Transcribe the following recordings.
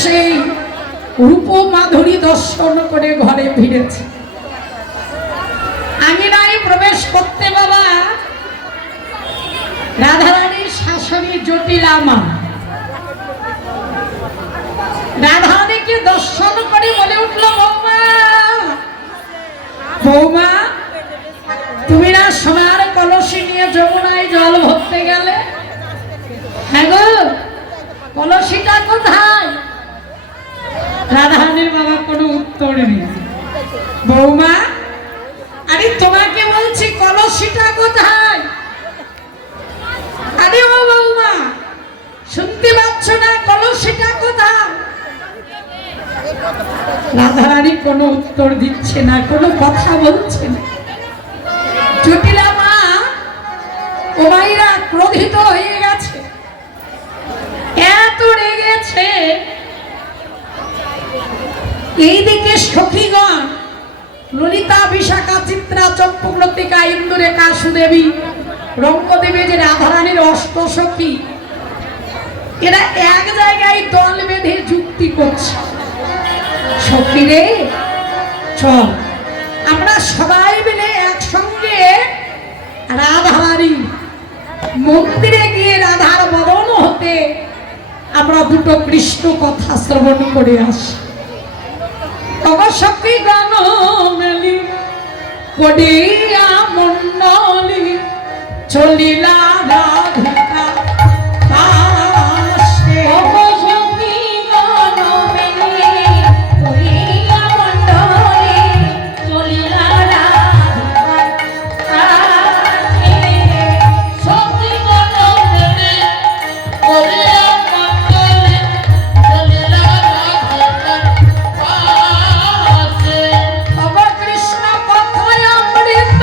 সেই রূপ মাধুরী দর্শন করে ঘরে ফিরেছে। আঙিনায় প্রবেশ করতে বাবা রাধারানীর শাশুড়ি জটিলা মা রাধারানীকে দর্শন করে বলে উঠল, বৌমা বৌমা, তুমি না সোনার কলসি নিয়ে যমুনায় জল ভরতে গেলে? হ্যাঁ গো, কলসিটা কোথায়? রাধারানীর বাবা কোনো উত্তর নেই। বৌমা, আরে তোমাকে বলছি কলসিটা কোথায়? আরে ও বৌমা, শুনতে পাচ্ছ না কলসিটা কোথায়? রাধারানী কোনো উত্তর দিচ্ছে না, কোনো কথা বলছে না। জটিলা মা ও ভাইরা ক্রোধিত হয়ে গেছে, এত রেগেছে। এইদিকে সখীগণ ললিতা, বিশাখা, চিত্রা, চম্পকলতিকা, ইন্দুরেখা, সুদেবী, রঙ্গদেবী যে রাধারানীর অষ্টসখী, এরা এক জায়গায় দল বেঁধে যুক্তি করছে। সখী রে, চল আমরা সবাই মিলে একসঙ্গে রাধারানী মন্দিরে গিয়ে রাধার বদন হতে আমরা দুটো কৃষ্ণ কথা শ্রবণ করে আসি। সখী গান মেলি করিয়া মন্ডলী চলিলা রাধিকা পাশে। সখী গান মেলি করিয়া মন্ডলী চলিলা রাধিকা পাশে। সখী গান মেলি করিয়া মন্ডলী চলিলা রাধিকা পাশে। বাবা কৃষ্ণ কথায় অমৃত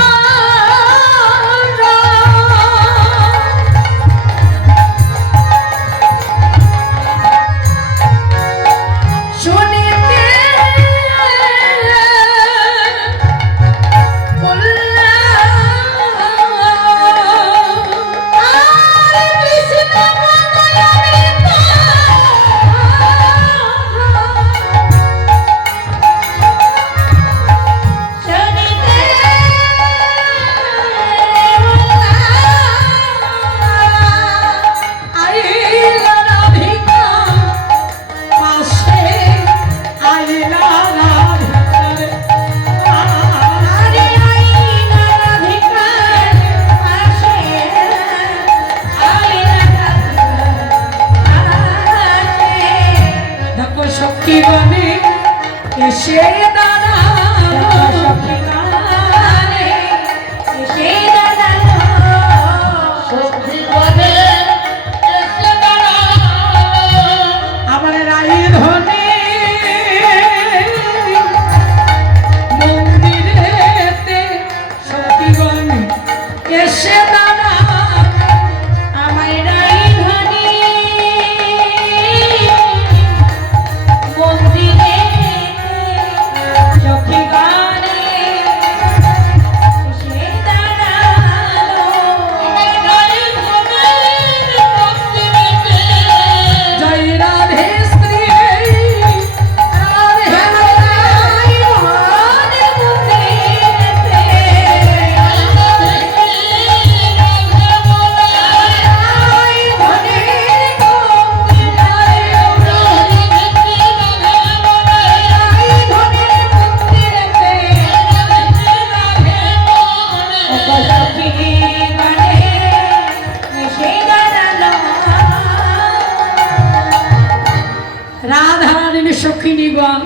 সখিনীগণ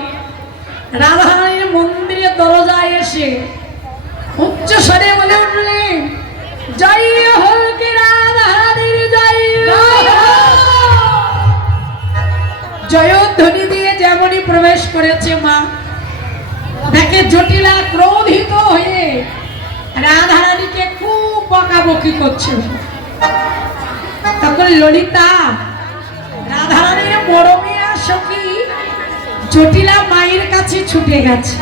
রাধারানীর মন্দিরের দরজায় এসে উচ্চ স্বরে বলে উঠলেন, জয় হোক রাধারানীর জয়। জয়ধ্বনি দিয়ে যেমনই প্রবেশ করেছে মা, তাকে জটিলা ক্রোধিত হয়ে রাধারানীকে খুব বকাবকি করছে। তখন ললিতা রাধারানীর মরমিয়া সখী জটিলা মায়ের কাছে ছুটে গেছে।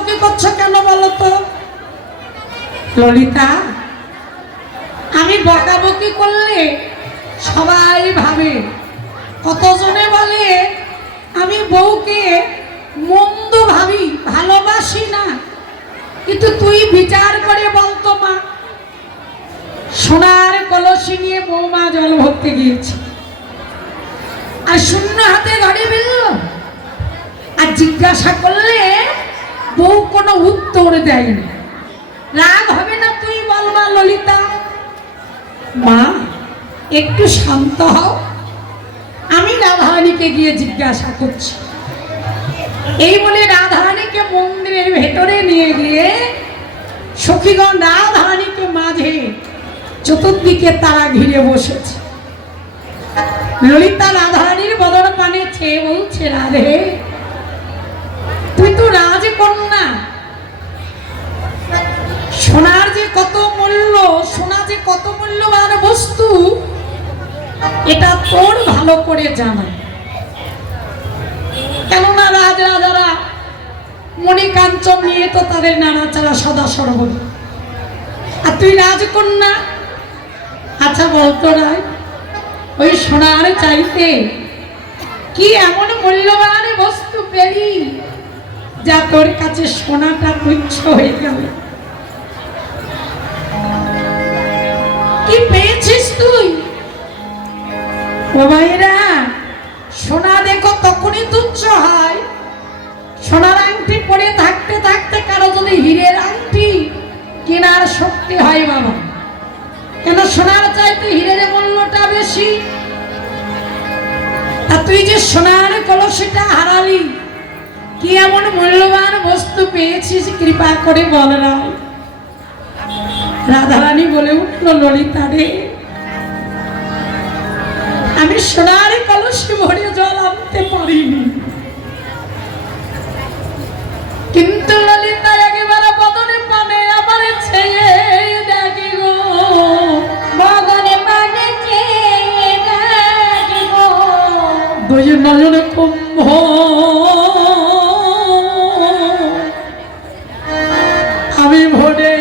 বকাবকি করছো কেন বলো তো? ললিতা, আমি বকাবকি করলে সবাই ভাবে, কতজনে বলে আমি বউকে মন্দ ভাবি, ভালোবাসি না। কিন্তু তুই বিচার করে বলতো মা, সোনার কলসি নিয়ে বৌমা জল ভরতে গিয়েছে, আর শূন্য হাতে ঘরে বেরল, আর জিজ্ঞাসা করলে বউ কোনো উত্তর দেয়নি। রাগ হবে না? তুই বল মা ললিতা। মা একটু শান্ত হও, আমি রাধারানীকে গিয়ে জিজ্ঞাসা করছি। এই বলে রাধারানীকে মন্দিরের ভেতরে নিয়ে গিয়ে সখীগণ রাধারানীকে মাঝে চতুর্দিকে তারা ঘিরে বসেছে। ললিতা রাধারানীর বদন পানে চেয়ে বলছে, রাধে তুই তো রাজকন্যা, সোনার যে কত মূল্য, সোনা যে কত মূল্যবান বস্তু, এটা তোর ভালো করে জানা। কেননা রাজারা মণিকাঞ্চন নিয়ে তো তাদের নাড়াচাড়া সদা সর্বদা, আর তুই রাজকন্যা। আচ্ছা বলতো রায়, ওই সোনার চাইতে কি এমন মূল্যবান বস্তু পেলি যা তোর কাছে সোনাটা তুচ্ছ হয়ে গেল? কি পেয়েছিস তুই? ও ভাইরা, সোনা দেখো তখনই তুচ্ছ হয়, সোনার আংটি পরে থাকতে থাকতে কারো যদি হীরের আংটি কেনার শক্তি হয় বাবা, কেন সোনার চাইতে হীরের মূল্যটা বেশি। আর তুই যে সোনার কলসিটা হারালি, কি এমন মূল্যবান বস্তু পেয়েছিস কৃপা করে বল রায়। রাধারানী বলে উঠল, ললিতা রে, আমি সোনার কলসি ভরে জল আনতে পারিনি, কিন্তু ললিতা একেবারে বদনে পানে আমার ছেয়ে দেখি গো, বদনে পানে ছেয়ে দেখি গো, দুই নয়ন কুম্ভ আমি ভরে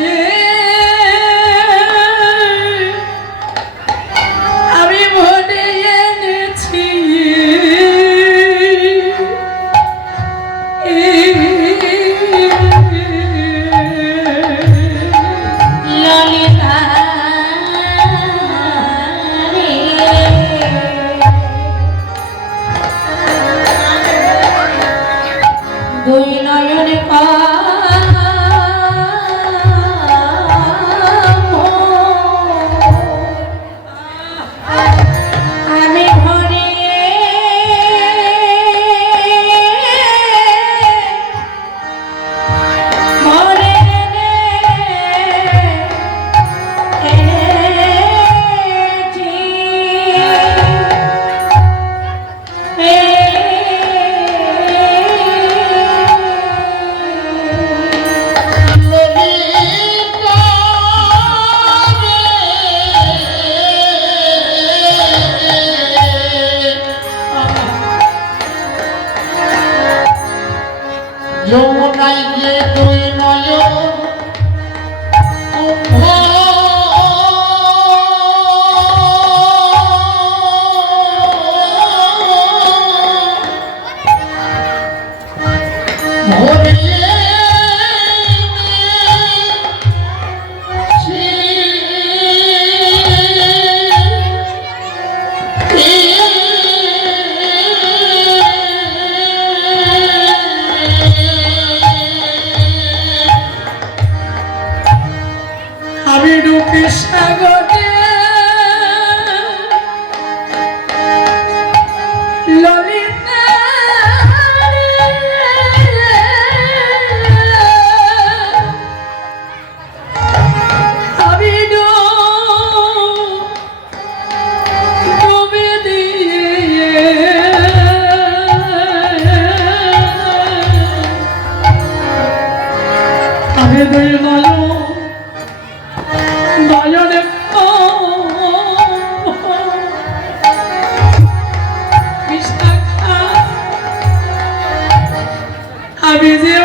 এনেছি। ললিতা দুই নয়নে যমুনায় গিয়ে তুই নয়ন সাগরে ললিতা আমি ডুবে দিয়ে আমি দুই মালো নয়নে আমি যে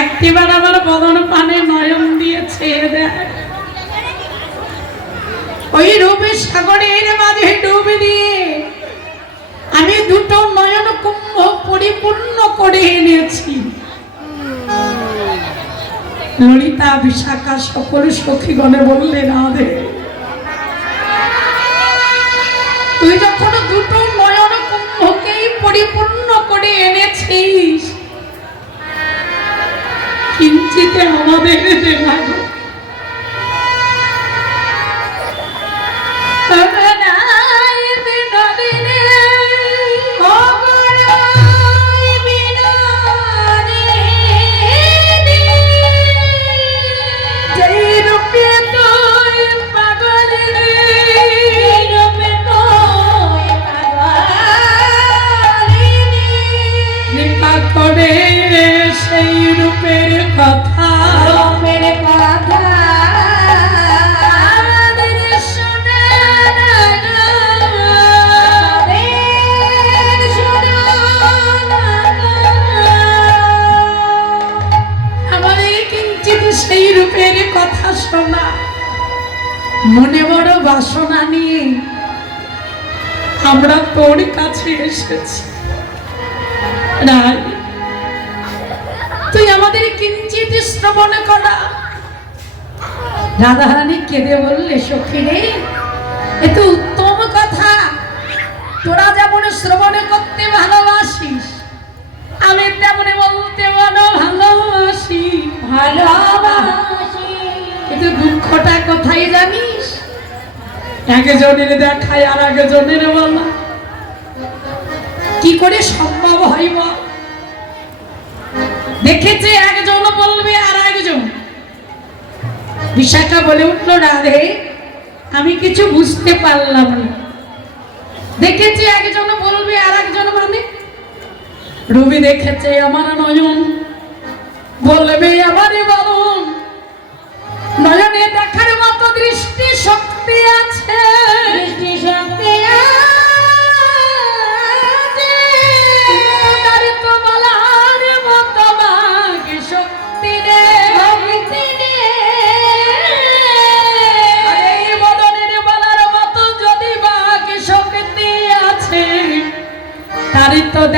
একটিবার আমার বদন পানে নয়ন দিয়ে ছেয়ে দেয়, ওই রূপের সাগরের মাঝে ডুবে দিয়ে আমি দুটো নয়ন কুম্ভ পরিপূর্ণ করে এনেছি। ললিতা বিশাখা সকল সখীগণে বললে, রাধে তুই যখন দুটো নয়ন কুম্ভকেই পরিপূর্ণ করে এনেছিস, কিঞ্চিত আমাদের দেবা গো। করে সেই রূপের কথা আমাদের কিঞ্চিত সেই রূপের কথা শোনা, মনে বড় বাসনা নিয়ে আমরা তোর কাছে এসেছি। তুই আমাদের কিঞ্চিত শ্রবণ করা। রাধারানী কেঁদে বললে, সখী রে এ তো উত্তম কথা, তোরা যেমন শ্রবণ করতে ভালোবাসিস, আমি তেমন বলতে ভালোবাসি। কিন্তু দুঃখটা কোথায় জানিস? একজনের দেখায় আর একজনের বলা কি করে সম্ভব হইব? দেখেছে একজন বলবে আর একজন। বিশাখা বলে উঠল, রাধে আমি কিছু বুঝতে পারলাম না। দেখেছে একজন বলবে আর একজন মানে? রবি দেখেছে আমার নয়ন, বলবে আমার বরণ। নয়নে দেখার মতো দৃষ্টি শক্তি আছে, দৃষ্টি শক্তি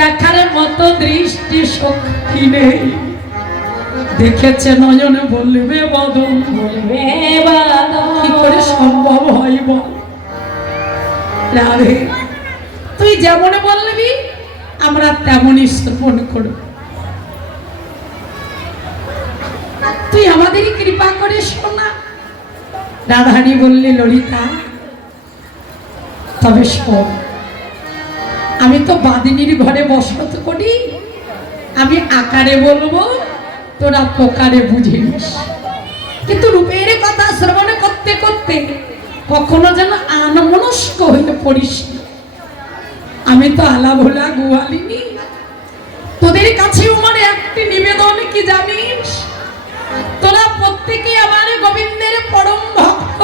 দেখার মতো দৃষ্টি শক্তি নেই। দেখেছে নয়নে বলবে বদন, বলবে কি করে সম্ভব হয় বল? রাধে তুই যেমন বলবি আমরা তেমনই শ্রবণ করব। তুই আমাদেরই কৃপা করে শোনা। রাধারানী বললে, ললিতা তবে শোন, আমি তো বাদিনীর ঘরে বসত করি, আমি আকারে বলবো তোরা প্রকারে বুঝে নিস। কিন্তু রূপের কথা শ্রবণ করতে করতে কখনো যেন আনমনস্ক হয়ে পড়িস। আমি তো আলা ভোলা গোয়ালিনী, তোদের কাছে আমার একটি নিবেদন কি জানিস? তোরা প্রত্যেকে আমার গোবিন্দের পরম ভক্ত।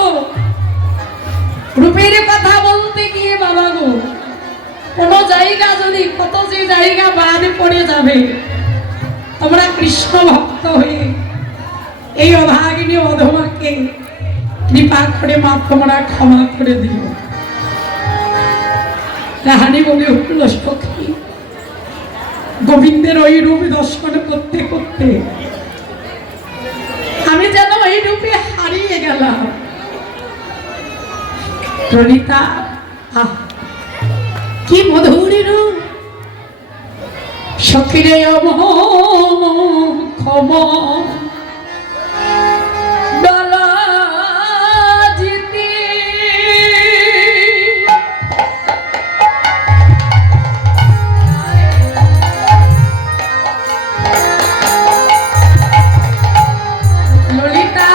রূপের কথা বলতে গিয়ে বাবা গো, কোন জায়গা যদি কত যে জায়গা বাদ পড়ে যাবে, তোমরা কৃষ্ণ ভক্ত হয়ে এই অভাগিনী অধমাকে কৃপা করে মা তোমরা ক্ষমা করে দিও। রাহানি বলে উঠল, সখী গোবিন্দের ওই রূপ দর্শন করতে করতে আমি যেন ওই রূপে হারিয়ে গেলাম। ললিতা কি মধুর রূপ, সখীরে ক্ষম ডলা জিতি ললিতা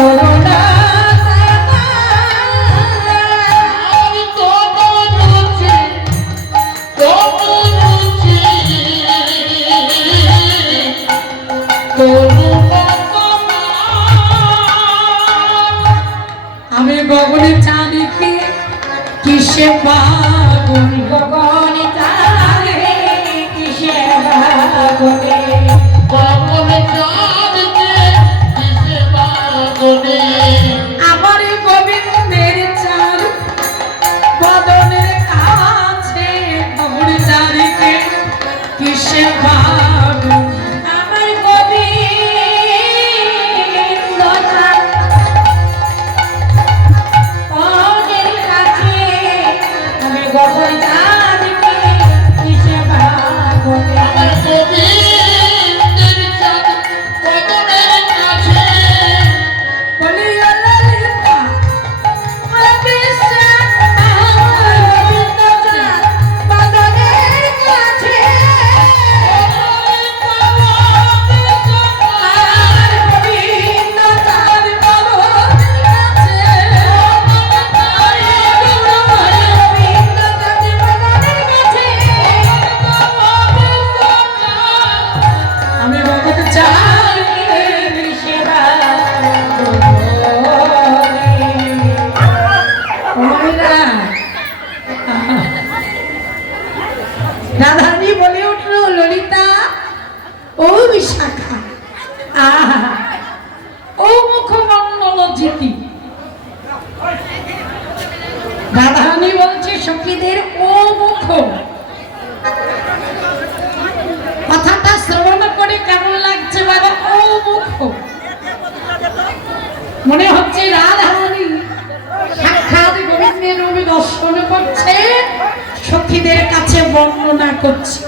করুণা আমি গগনে চাঁদিকে কিসে পাগল গগনে চাঁদে কিসে পাগলে আমার গোবিন্দের চাঁদ বদনের কাছে গগনে চাঁদিকে কিসে পাগল আমার গোবিন্দ চাঁদ বদনের কাছে আমি গগন চাঁদকে কিসে পাগল বলি ললিতা বদনের কাছে আমি ভগত চাই সেবা রাধারানী বলে উঠল ললিতা ও বিশাখা আহা ও মুখমণ্ডল জিতি রাধারানী বলছে সখীদের ও মুখ কথাটা শ্রবণ করে কেমন লাগছে বাবা ও মুখ মনে হচ্ছে রাধারানী সাক্ষাৎ গোবিন্দের রূপে দর্শন করছে সখীদের কাছে বর্ণনা করছে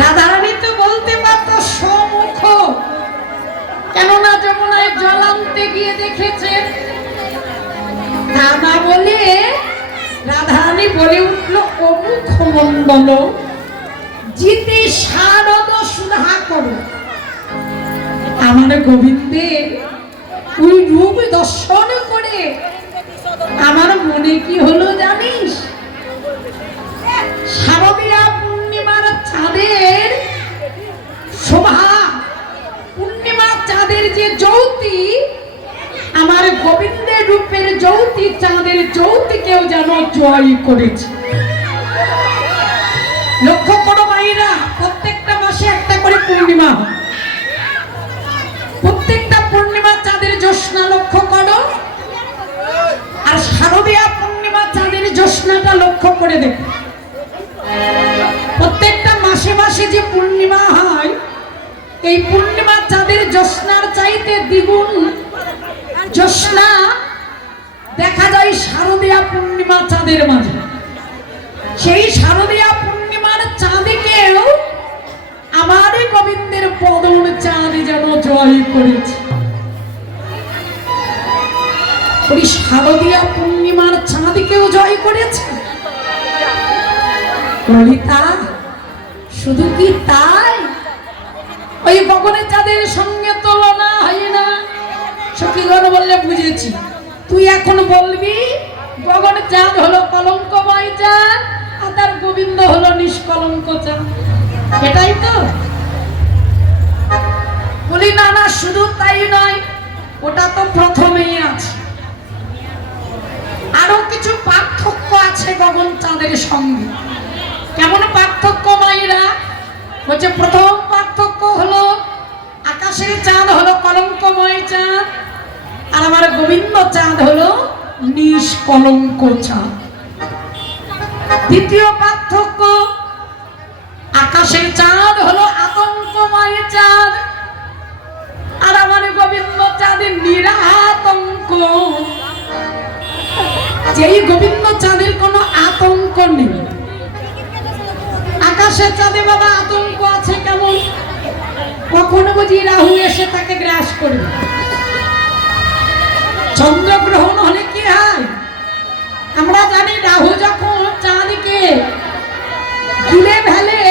রাধারানী তো বলতে পারত সমুখ কেননা যমুনায় জল আনতে গিয়ে দেখেছে তা না বলে রাধারানী বলে উঠল অমুখ মণ্ডল জিতে শারদ সুধা করো আমার গোবিন্দের ওই রূপ দর্শন করে আমার মনে কি হলো জানিস শারদীয়া পূর্ণিমার চাঁদের শোভা পূর্ণিমার চাঁদের যে জ্যোতি আমার গোবিন্দের রূপের জ্যোতি চাঁদের জ্যোতিকেও যেন জয় করেছে লক্ষ্য করো মায়েরা প্রত্যেকটা মাসে একটা করে পূর্ণিমা হয় প্রত্যেকটা পূর্ণিমা চাঁদের জ্যোৎস্না লক্ষ্য করো আর শারদীয়া পূর্ণিমা চাঁদের জ্যোৎস্নাটা লক্ষ্য করে দেখো প্রত্যেকটা মাসে মাসে যে পূর্ণিমা হয় এই পূর্ণিমা চাঁদের জ্যোৎস্নার চাইতে দ্বিগুণ জ্যোৎস্না দেখা যায় শারদীয়া পূর্ণিমা চাঁদের মাঝে সেই শারদীয়া পূর্ণিমার চাঁদকেও আমার গোবিন্দের বদন চাঁদ যেন জয় করেছে ওই শারদীয়া পূর্ণিমার চাঁদকেও জয় করেছে ললিতা শুধু কি তাই ওই গগনের চাঁদের সঙ্গে তুলনা হয় না সখীগণ বললে বুঝেছি তুই এখন বলবি গগনের চাঁদ হলো কলঙ্কময় চাঁদ আর তার গোবিন্দ হলো নিষ্কলঙ্ক চাঁদ এটাই তো বলি না না শুধু তাই নয় ওটা তো প্রথমেই আছে আরো কিছু পার্থক্য আছে গগন চাঁদের সঙ্গে কেমন পার্থক্য মায়েরা হচ্ছে প্রথম পার্থক্য হলো আকাশের চাঁদ হলো কলঙ্কময় চাঁদ আর আমার গোবিন্দ চাঁদ হলো নিষ্কলঙ্ক চাঁদ দ্বিতীয় পার্থক্য আকাশের চাঁদ হলো আতঙ্কময় চাঁদ আর আমার গোবিন্দ চাঁদের নিরাতঙ্ক যেই গোবিন্দ চাঁদের কোনো আতঙ্ক নেই আকাশের চাঁদে বাবা আতঙ্ক আছে কেমন কখনো বুঝি রাহু এসে তাকে গ্রাস করবে চন্দ্রগ্রহণ হলে কি হয় আমরা জানি রাহু যখন চাঁদকে ঘিরে ফেলে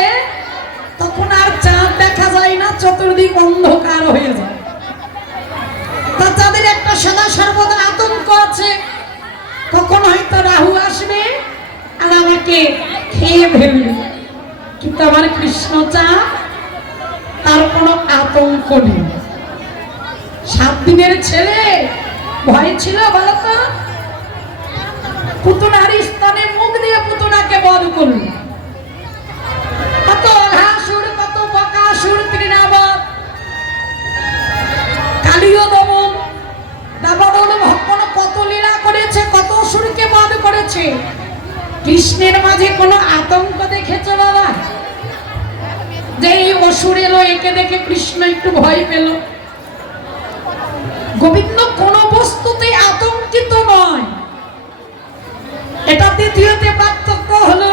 তখন আর চাঁদ দেখা যায় না চতুর্দিক অন্ধকার হয়ে যায় তা চাঁদের সদা সর্বদা আতঙ্ক আছে, কখন হয়তো রাহু আসবে আর আমাকে খেয়ে ফেলবে। কিন্তু আমার কৃষ্ণচাঁদ তার কোনো আতঙ্ক নেই। 7 দিনের ছেলে, ভয় ছিল বলতো? পুতনার স্তনে মুখ দিয়ে পুতনাকে বধ করল। কত অঘাসুর, কত বকাসুর, তৃণাবত, কালীয় দমন, দাবানল ভক্ষণ, কত লীলা করেছে, কত অসুরকে বধ করেছে। কৃষ্ণের মাঝে কোনো আতঙ্ক দেখেছ বাবা? যে এই অসুর এলো, একে দেখে কৃষ্ণ একটু ভয় পেল? গোবিন্দ কোন বস্তুতে আতঙ্কিত নয়। এটা দ্বিতীয়তে পার্থক্য হলো।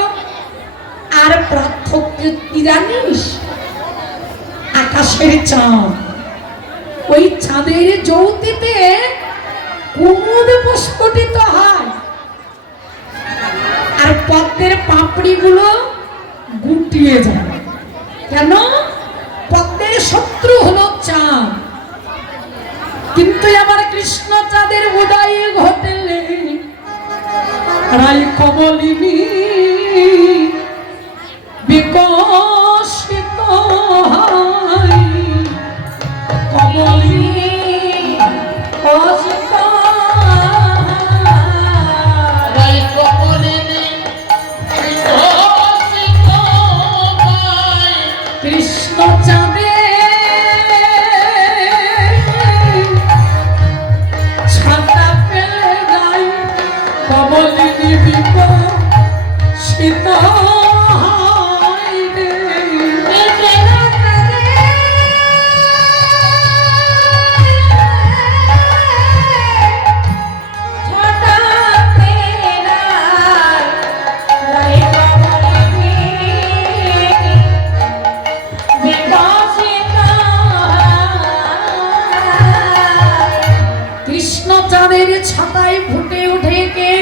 আর পার্থক্য কি জানিস? আকাশের চাঁদ, ওই চাঁদের জ্যোতিতে কুমুদ প্রস্ফুটিত হয়, আর পদ্মের পাপড়িগুলো গুটিয়ে যায়। কেন? পদ্মের শত্রু হলো চাঁদ। কিন্তু আমার কৃষ্ণ চাঁদের উদয় ঘটলে রাই কমলিনী বিকশিত হয়, কমলিনী বিকশিত রাই কমলিনী বিকশিত হয়। কৃষ্ণ চাঁদে ছাতা পেলে গাই, কমলিনী বিকশিত হয় রে। কৃষ্ণ চাঁদের ছাতায় ফুটে উঠে কে?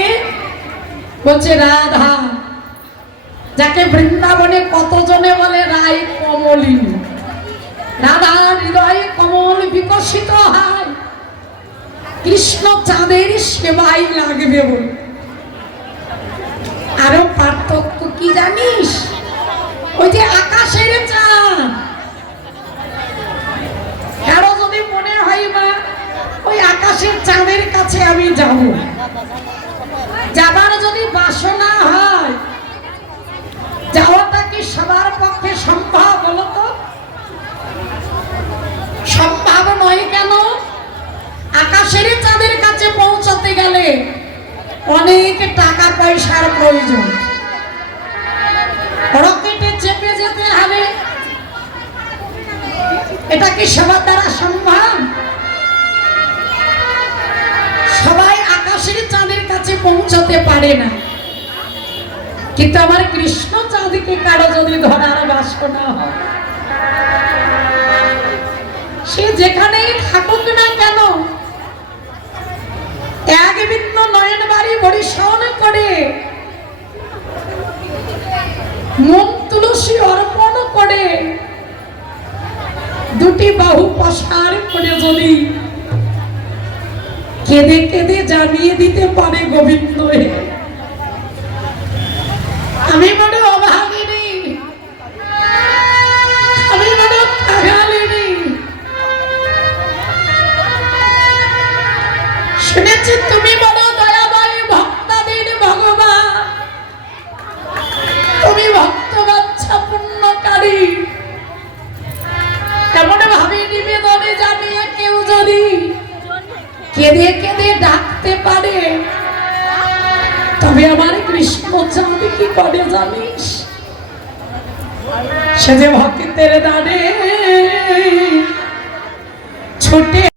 বলছে রাধা, যাকে বৃন্দাবনে কতজনে বলে রাই কমলিনী। রাধা হৃদয়ে কমল বিকশিত হয়, কৃষ্ণ চাঁদের সেবাই লাগবে বলে। আরো পার্থক্য কি জানিস? ওই যে আকাশের চাঁদ, কারো যদি মনে হয় মা ওই আকাশের চাঁদের কাছে আমি যাব, যাবার যদি বাসনা হয়, যাওয়াটা কি সবার পক্ষে সম্ভব বলো তো? সম্ভব নয়। কেন? আকাশের চাঁদের কাছে পৌঁছাতে গেলে অনেক টাকা পয়সার প্রয়োজন। রকেটে চেপে যেতে হবে, এটা কি সবার দ্বারা সম্ভব? সবাই আকাশের চাঁদের কাছে পৌঁছাতে পারে না। কিন্তু আমার কৃষ্ণ চাঁদকে কারো যদি ধরার বাসনা হয়, সে যেখানেই থাকুক না কেন, এক বিন্দু নয়ন বাড়ি পরিশোধ করে মন তুলসী অর্পণ করে দুটি বাহু প্রসার করে যদি কেঁদে কেঁদে জানিয়ে দিতে পারে গোবিন্দ হে, আমি বড় অভাগিনী, আমি বড় কাঙালিনী। শুনেছি তুমি বড় দয়াময় ভক্তাদের ভগবান, তুমি ভক্ত বাচ্চা পুণ্যকারী। এমন ভাবে নিবেদনে জানিয়ে কেউ যদি কেঁদে কেঁদে ডাকতে পারে, তবে আমার কৃষ্ণ চাঁদ কি করে জানিস? সে যে ভক্তের